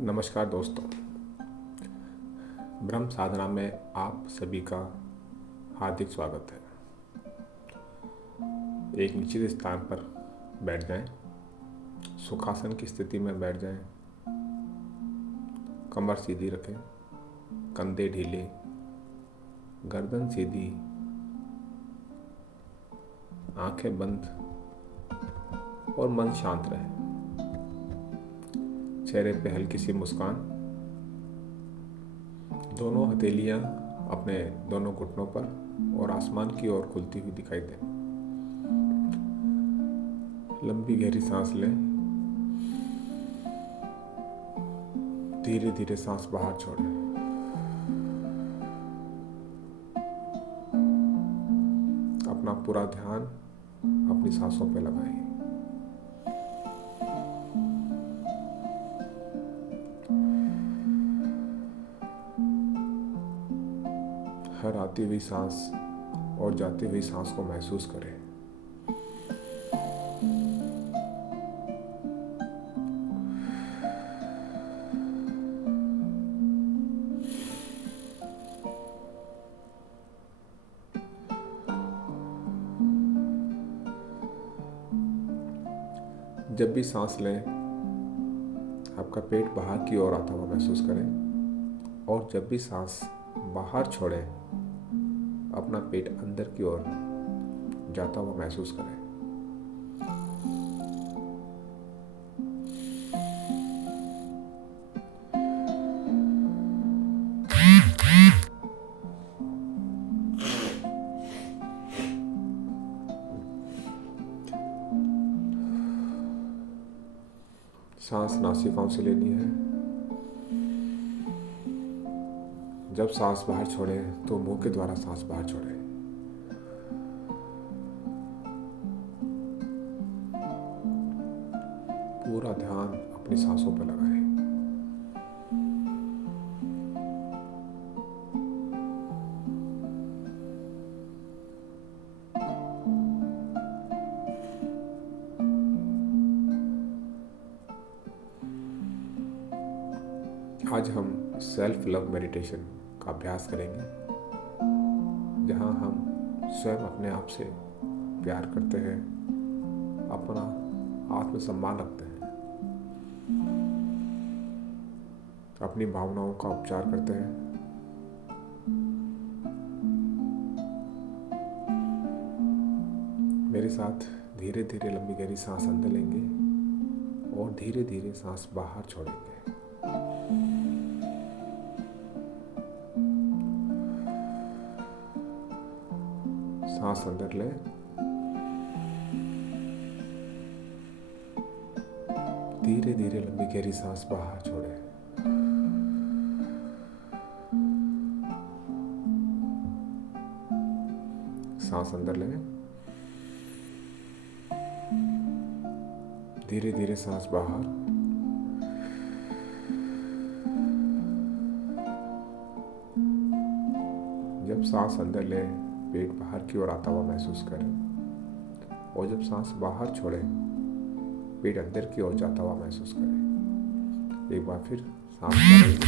नमस्कार दोस्तों। ब्रह्म साधना में आप सभी का हार्दिक स्वागत है। एक निश्चित स्थान पर बैठ जाएं, सुखासन की स्थिति में बैठ जाएं, कमर सीधी रखें, कंधे ढीले, गर्दन सीधी, आंखें बंद और मन शांत रहे। चेहरे पे हल्की सी मुस्कान, दोनों हथेलियां अपने दोनों घुटनों पर और आसमान की ओर खुलती हुई दिखाई दें। लंबी गहरी सांस लें, धीरे धीरे सांस बाहर छोड़ें। अपना पूरा ध्यान अपनी सांसों पर लगाएं। हर आती हुई सांस और जाती हुई सांस को महसूस करें। जब भी सांस लें, आपका पेट बाहर की ओर आता हुआ महसूस करें और जब भी सांस बाहर छोड़ें, अपना पेट अंदर की ओर जाता हुआ महसूस करें। सांस नासिकाओं से लेनी है। जब सांस बाहर छोड़ें तो मुंह के द्वारा सांस बाहर छोड़ें। पूरा ध्यान अपनी सांसों पर लगाएं। आज हम सेल्फ लव मेडिटेशन का अभ्यास करेंगे, जहां हम स्वयं अपने आप से प्यार करते हैं, अपना आत्मसम्मान रखते हैं, अपनी भावनाओं का उपचार करते हैं। मेरे साथ धीरे धीरे लंबी गहरी सांस अंदर लेंगे और धीरे धीरे सांस बाहर छोड़ेंगे। सांस अंदर लें, धीरे धीरे लंबी गहरी सांस बाहर छोड़ें। सांस अंदर लें, धीरे धीरे सांस बाहर। जब सांस अंदर लें, पेट बाहर की ओर आता हुआ महसूस करें और जब सांस बाहर छोड़ें, पेट अंदर की ओर जाता हुआ महसूस करें। एक बार फिर सांस भरेंगे,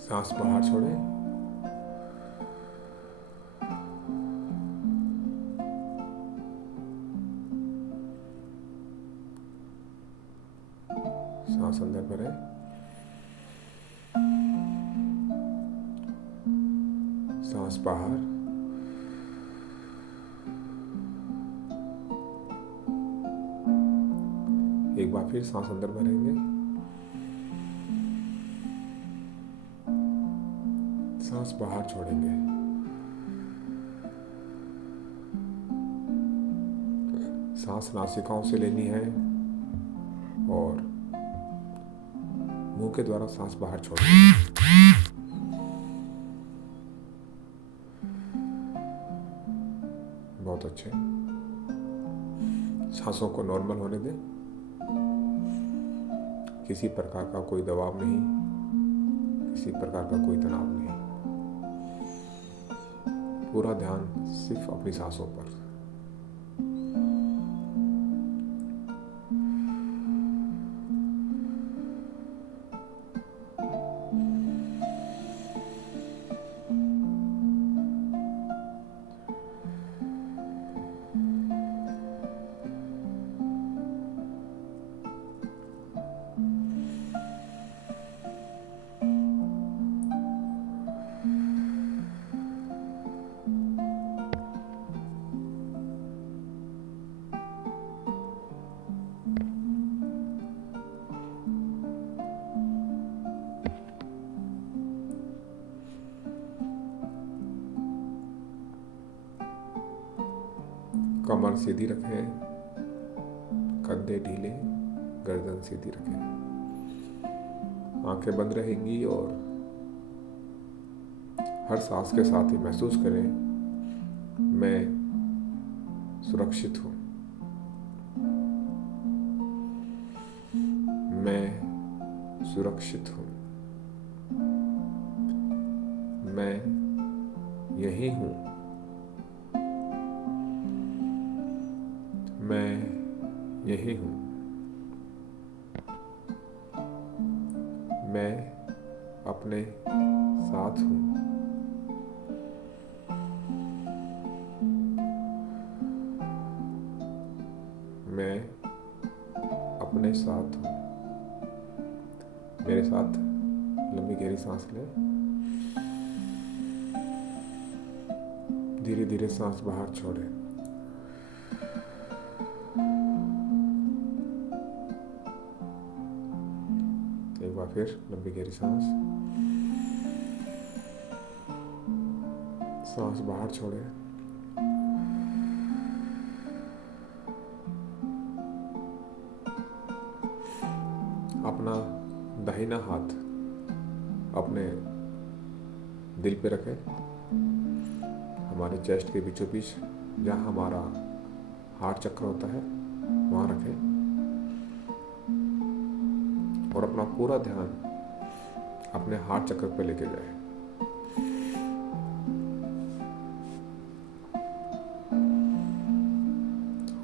सांस बाहर छोड़ें, सांस अंदर भरें, सांस बाहर। एक बार फिर सांस अंदर भरेंगे, सांस बाहर छोड़ेंगे। सांस नासिकाओं से लेनी है और मुंह के द्वारा सांस बाहर छोड़ेंगे। बहुत अच्छे। सांसों को नॉर्मल होने दें। किसी प्रकार का कोई दबाव नहीं, किसी प्रकार का कोई तनाव नहीं। पूरा ध्यान सिर्फ अपनी सांसों पर। कमर सीधी रखें, कंधे ढीले, गर्दन सीधी रखें। आंखें बंद रहेंगी और हर सांस के साथ ही महसूस करें, मैं सुरक्षित हूँ, मैं सुरक्षित हूँ, मैं यही हूँ, मैं यही हूँ, मैं अपने साथ हूँ, मैं अपने साथ हूँ। मेरे साथ लंबी गहरी सांस लें, धीरे धीरे सांस बाहर छोड़ें। एक बार फिर लंबी गहरी सांस, सांस बाहर छोड़ें। अपना दाहिना हाथ अपने दिल पे रखें, हमारे चेस्ट के बीचों बीच जहाँ हमारा हार्ट चक्र होता है वहाँ रखें और अपना पूरा ध्यान अपने हार्ट चक्र पे लेके जाएं।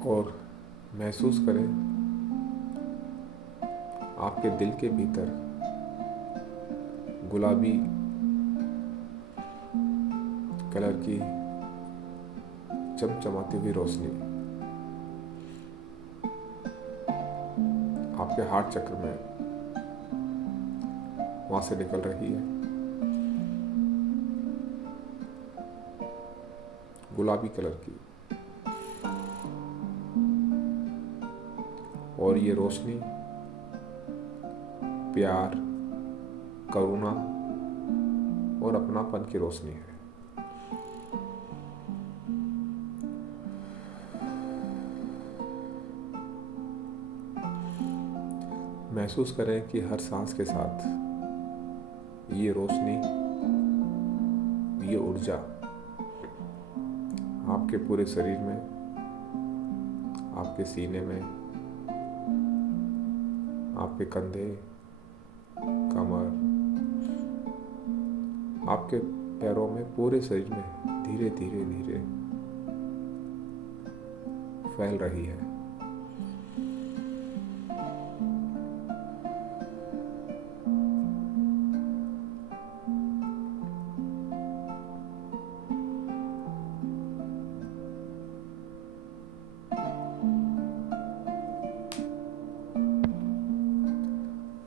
और महसूस करें आपके दिल के भीतर गुलाबी कलर की चमचमाती हुई रोशनी आपके हार्ट चक्र में वहां से निकल रही है। गुलाबी कलर की, और ये रोशनी प्यार, करुणा और अपनापन की रोशनी है। महसूस करें कि हर सांस के साथ ये रोशनी, ये ऊर्जा आपके पूरे शरीर में, आपके सीने में, आपके कंधे, कमर, आपके पैरों में, पूरे शरीर में धीरे धीरे धीरे फैल रही है।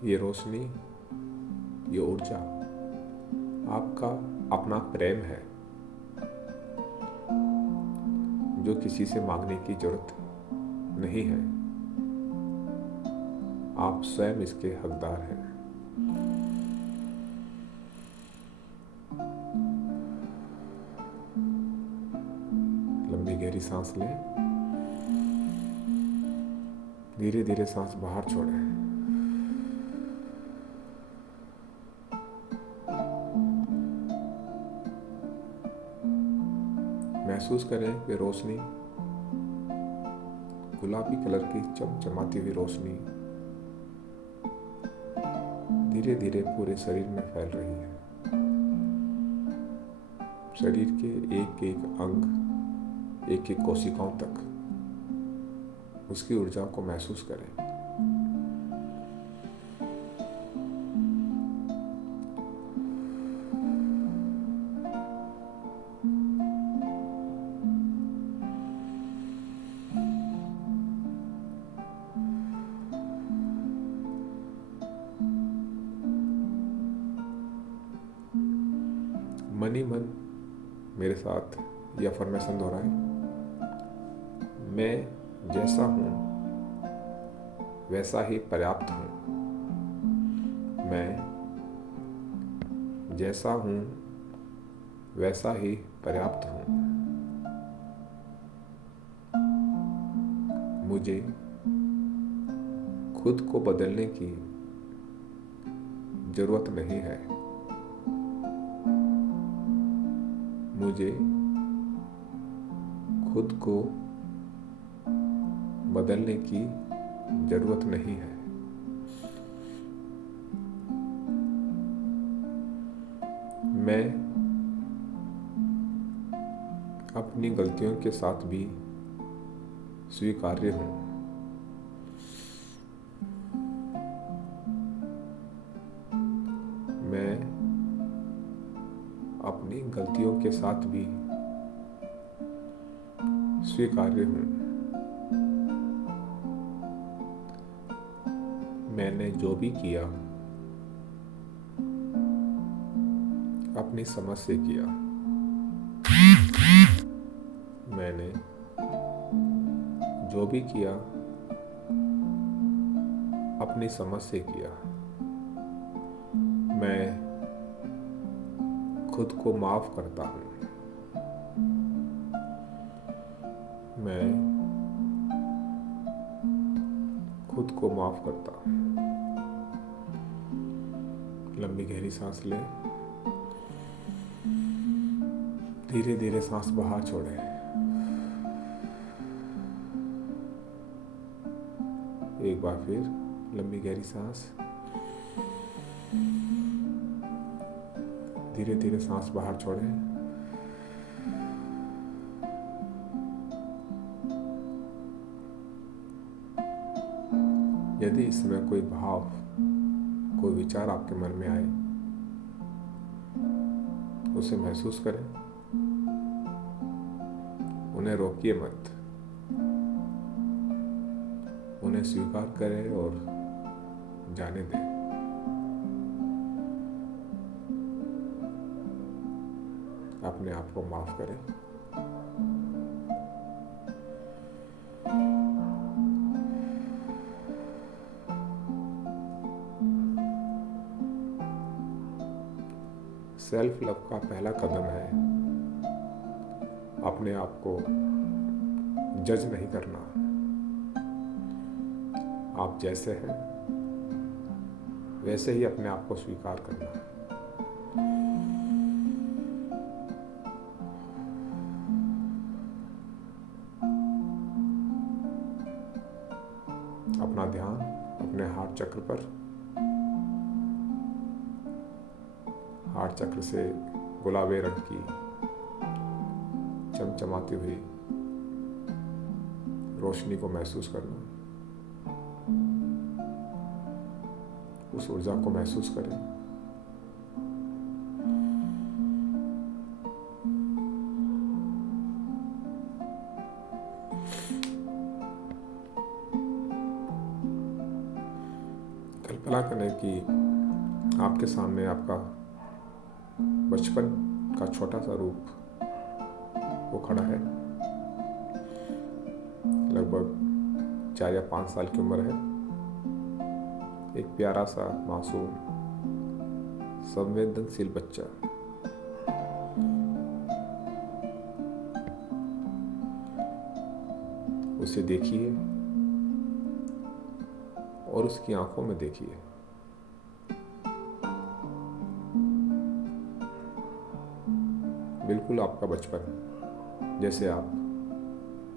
ये रोशनी, ये ऊर्जा आपका अपना प्रेम है जो किसी से मांगने की जरूरत नहीं है। आप स्वयं इसके हकदार हैं। लंबी गहरी सांस लें, धीरे धीरे सांस बाहर छोड़ें। महसूस करें कि रोशनी, गुलाबी कलर की चमचमाती हुई रोशनी धीरे धीरे पूरे शरीर में फैल रही है। शरीर के एक एक अंग, एक एक कोशिकाओं तक उसकी ऊर्जा को महसूस करें। मन ही मन मेरे साथ यह अफर्मेशन दोहराएं। मैं जैसा हूं वैसा ही पर्याप्त हूं। मैं जैसा हूं वैसा ही पर्याप्त हूं। मुझे खुद को बदलने की जरूरत नहीं है। मुझे खुद को बदलने की जरूरत नहीं है। मैं अपनी गलतियों के साथ भी स्वीकार्य हूँ। मैं अपनी गलतियों के साथ भी स्वीकार्य हूँ। मैंने जो भी किया अपनी समझ से किया। मैंने जो भी किया अपनी समझ से किया। मैं खुद को माफ करता हूँ। मैं खुद को माफ करता हूँ। लंबी गहरी सांस लें। धीरे धीरे सांस बाहर छोड़ें। एक बार फिर लंबी गहरी सांस। धीरे धीरे सांस बाहर छोड़ें। यदि इसमें कोई भाव, कोई विचार आपके मन में आए, उसे महसूस करें। उन्हें रोकिए मत। उन्हें स्वीकार करें और जाने दें। अपने आप को माफ करें। सेल्फ लव का पहला कदम है अपने आप को जज नहीं करना। आप जैसे हैं वैसे ही अपने आप को स्वीकार करना। अपना ध्यान अपने हार्ट चक्र पर। हार्ट चक्र से गुलाबी रंग की चमचमाती हुई रोशनी को महसूस करना। उस ऊर्जा को महसूस करें। कल्पना करें कि आपके सामने आपका बचपन का छोटा सा रूप वो खड़ा है। लगभग 4 या 5 साल की उम्र है। एक प्यारा सा मासूम संवेदनशील बच्चा। उसे देखिए और उसकी आंखों में देखिए। बिल्कुल आपका बचपन जैसे आप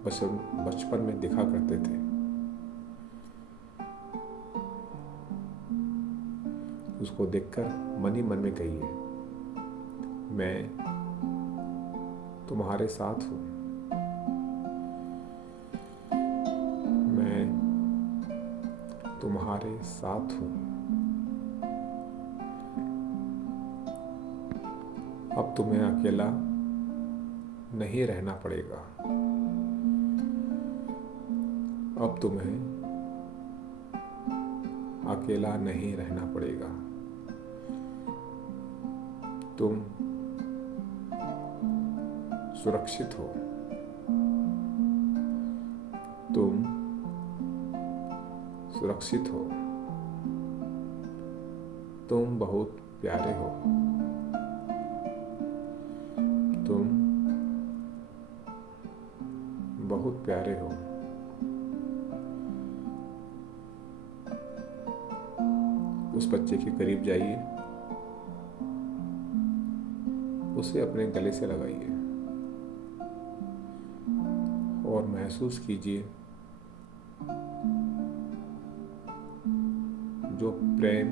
बचपन में दिखा करते थे। उसको देखकर मन ही मन में कहिए, मैं तुम्हारे साथ हूँ। मैं तुम्हारे साथ हूँ। अब तुम्हें अकेला नहीं रहना पड़ेगा। अब तुम्हें अकेला नहीं रहना पड़ेगा। तुम सुरक्षित हो। तुम सुरक्षित हो। तुम बहुत प्यारे हो। तुम बहुत प्यारे हो। उस बच्चे के करीब जाइए, उसे अपने गले से लगाइए और महसूस कीजिए जो प्रेम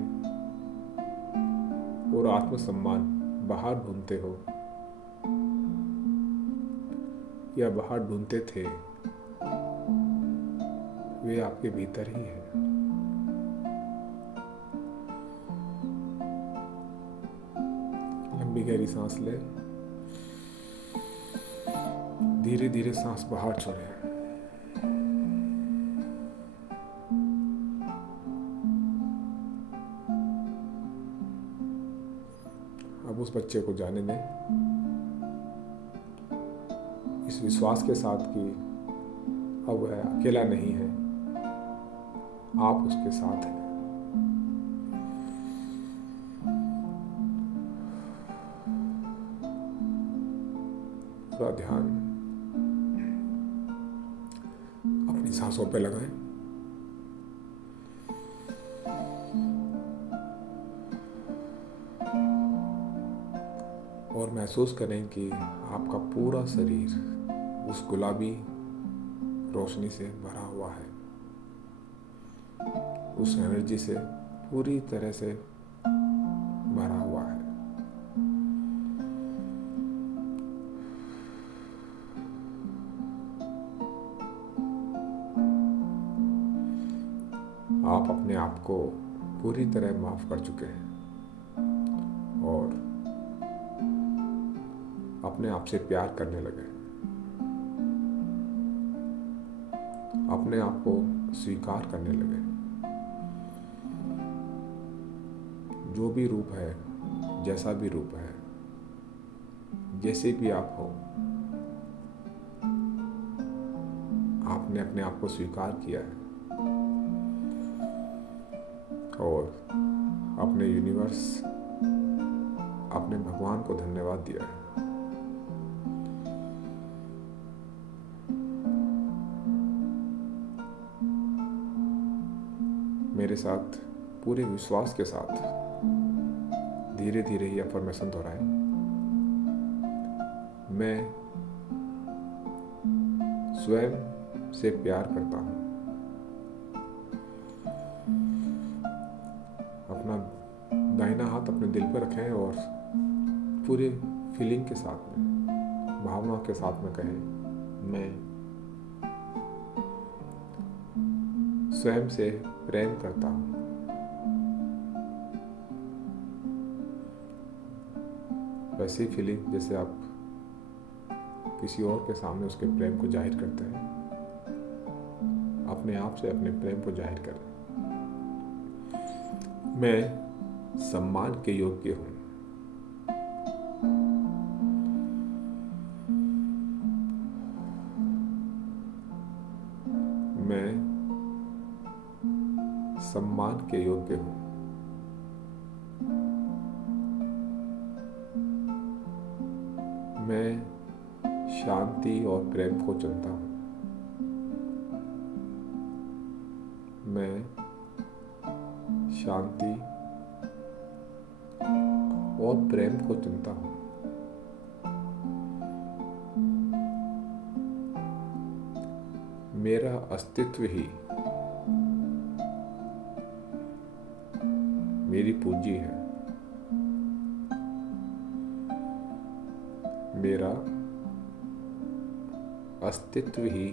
और आत्मसम्मान बाहर ढूंढते हो या बाहर ढूंढते थे, वे आपके भीतर ही है। लंबी गहरी सांस ले, धीरे धीरे सांस बाहर छोड़े। अब उस बच्चे को जाने दें, इस विश्वास के साथ कि अब वह अकेला नहीं है, आप उसके साथ हैं। पूरा ध्यान अपनी सांसों पे लगाएं और महसूस करें कि आपका पूरा शरीर उस गुलाबी रोशनी से भरा हुआ है, उस एनर्जी से पूरी तरह से भरा हुआ है। आप अपने आप को पूरी तरह माफ कर चुके हैं और अपने आप से प्यार करने लगे, अपने आप को स्वीकार करने लगे। जो भी रूप है, जैसा भी रूप है, जैसे भी आप हो, आपने अपने आप को स्वीकार किया है और अपने यूनिवर्स, अपने भगवान को धन्यवाद दिया है। मेरे साथ पूरे विश्वास के साथ धीरे धीरे ही अफर्मेशन दोहराएं। मैं स्वयं से प्यार करता हूँ। अपना दाहिना हाथ अपने दिल पर रखें और पूरे फीलिंग के साथ में, भावना के साथ में कहें, मैं स्वयं से प्रेम करता हूँ। वैसी फीलिंग जैसे आप किसी और के सामने उसके प्रेम को जाहिर करते हैं, अपने आप से अपने प्रेम को जाहिर करें। मैं सम्मान के योग्य हूँ। मैं सम्मान के योग्य हूँ। मैं शांति और प्रेम को चुनता हूँ। मैं शांति और प्रेम को चुनता हूँ। मेरा अस्तित्व ही मेरी पूंजी है। मेरा अस्तित्व ही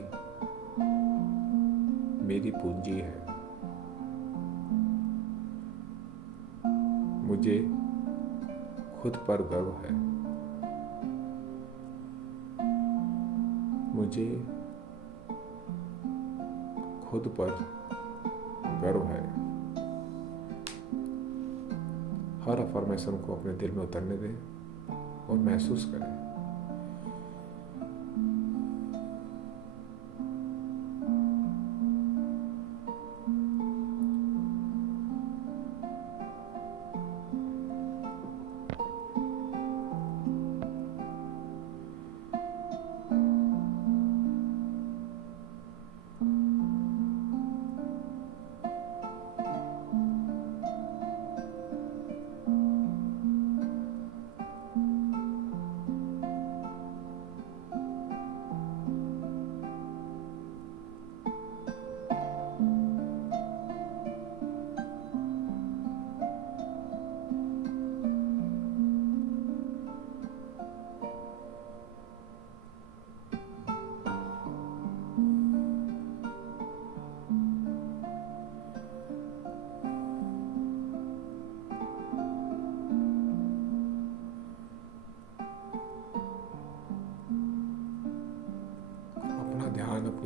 मेरी पूंजी है। मुझे खुद पर गर्व है। मुझे खुद पर गर्व है। हर अफर्मेशन को अपने दिल में उतरने दें और महसूस करें।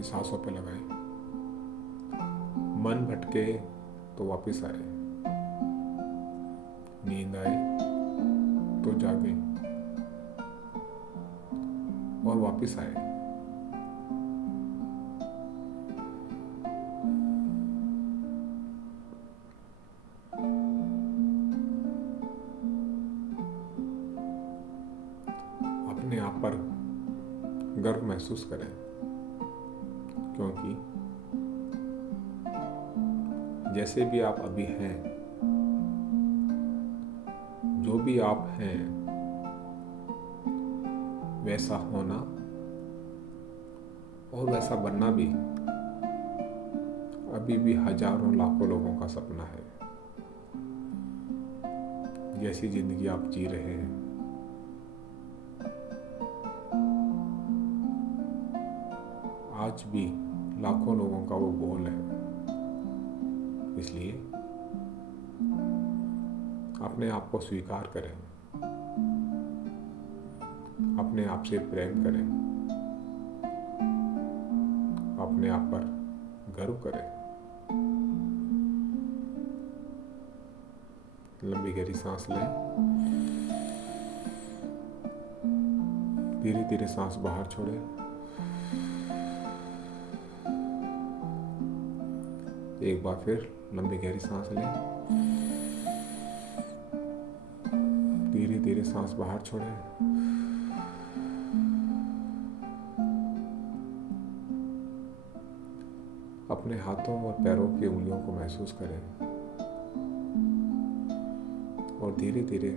सांसों पे लगाएं। मन भटके तो वापस आए, नींद आए तो जागें और वापस आए। अपने आप पर गर्व महसूस करें, क्योंकि जैसे भी आप अभी हैं, जो भी आप हैं, वैसा होना और वैसा बनना भी अभी भी हजारों लाखों लोगों का सपना है। जैसी जिंदगी आप जी रहे हैं, आज भी लाखों लोगों का वो गोल है। इसलिए अपने आप को स्वीकार करें, अपने आप से प्रेम करें, अपने आप पर गर्व करें। लंबी गहरी सांस लें, धीरे धीरे सांस बाहर छोड़ें। एक बार फिर लंबी गहरी सांस लें, धीरे धीरे सांस बाहर छोड़ें। अपने हाथों और पैरों की उंगलियों को महसूस करें और धीरे धीरे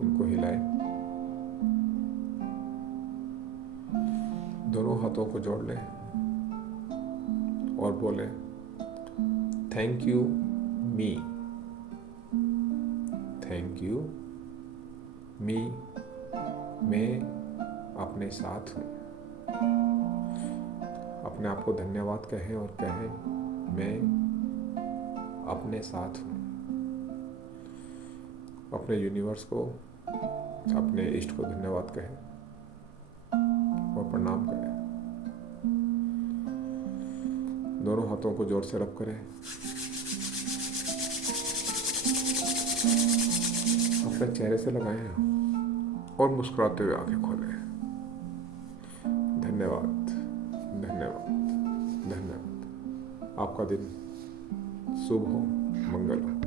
इनको हिलाएं। दोनों हाथों को जोड़ लें और बोलें, thank you me, thank you me, मैं अपने साथ हूँ। अपने आप को धन्यवाद कहें और कहें, मैं अपने साथ हूँ। अपने यूनिवर्स को, अपने इष्ट को धन्यवाद कहें और प्रणाम करें। दोनों हाथों को जोर से रब करें। अपने चेहरे से लगाएं और मुस्कुराते हुए आंखें खोलें। धन्यवाद, धन्यवाद, धन्यवाद। आपका दिन शुभ हो, मंगल हो।